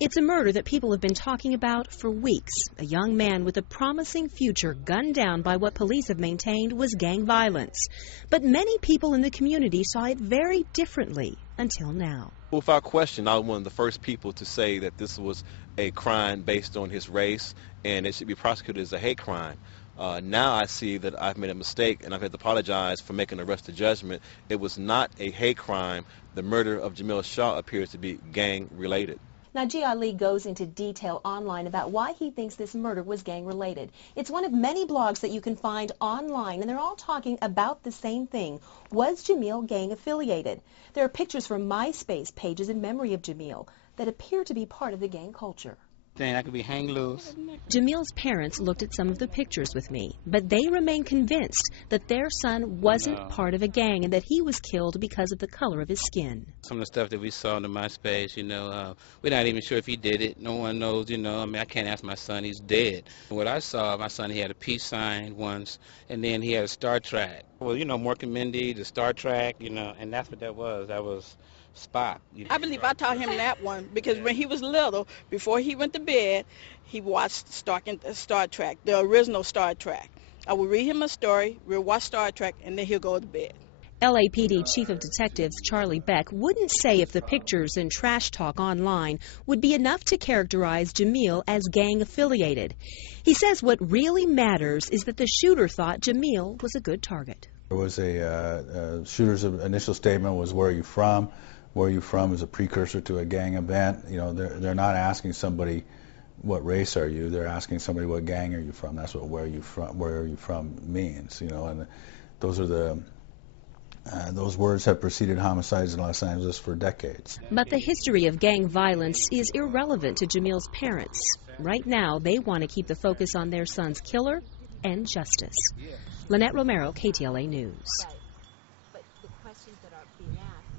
It's a murder that people have been talking about for weeks. A young man with a promising future gunned down by what police have maintained was gang violence. But many people in the community saw it very differently until now. Without question, I was one of the first people to say that this was a crime based on his race and it should be prosecuted as a hate crime. Now I see that I've made a mistake and I've had to apologize for making a rushed judgment. It was not a hate crime. The murder of Jamiel Shaw appears to be gang-related. Najee goes into detail online about why he thinks this murder was gang-related. It's one of many blogs that you can find online, and they're all talking about the same thing. Was Jamiel gang-affiliated? There are pictures from MySpace pages in memory of Jamiel that appear to be part of the gang culture. I could be hang loose. Jamiel's parents looked at some of the pictures with me, but they remain convinced that their son wasn't part of a gang and that he was killed because of the color of his skin. Some of the stuff that we saw in the MySpace, we're not even sure if he did it. No one knows, I can't ask my son, he's dead. What I saw, my son, he had a peace sign once, and then he had a Star Trek. Well, Mork Mindy, the Star Trek, and that's what that was. That was Spot. I believe I taught him that one because when he was little, before he went to bed, he watched Star Trek, the original Star Trek. I would read him a story, we'll watch Star Trek, and then he'll go to bed. LAPD Chief of Detectives Charlie Beck wouldn't say if the pictures and trash talk online would be enough to characterize Jamiel as gang-affiliated. He says what really matters is that the shooter thought Jamiel was a good target. There was a shooter's initial statement was, "Where are you from?" Where are you from is a precursor to a gang event. They're not asking somebody, what race are you? They're asking somebody, what gang are you from? That's what where are you from means. And those are those words have preceded homicides in Los Angeles for decades. But the history of gang violence is irrelevant to Jamiel's parents. Right now, they want to keep the focus on their son's killer and justice. Lynette Romero, KTLA News.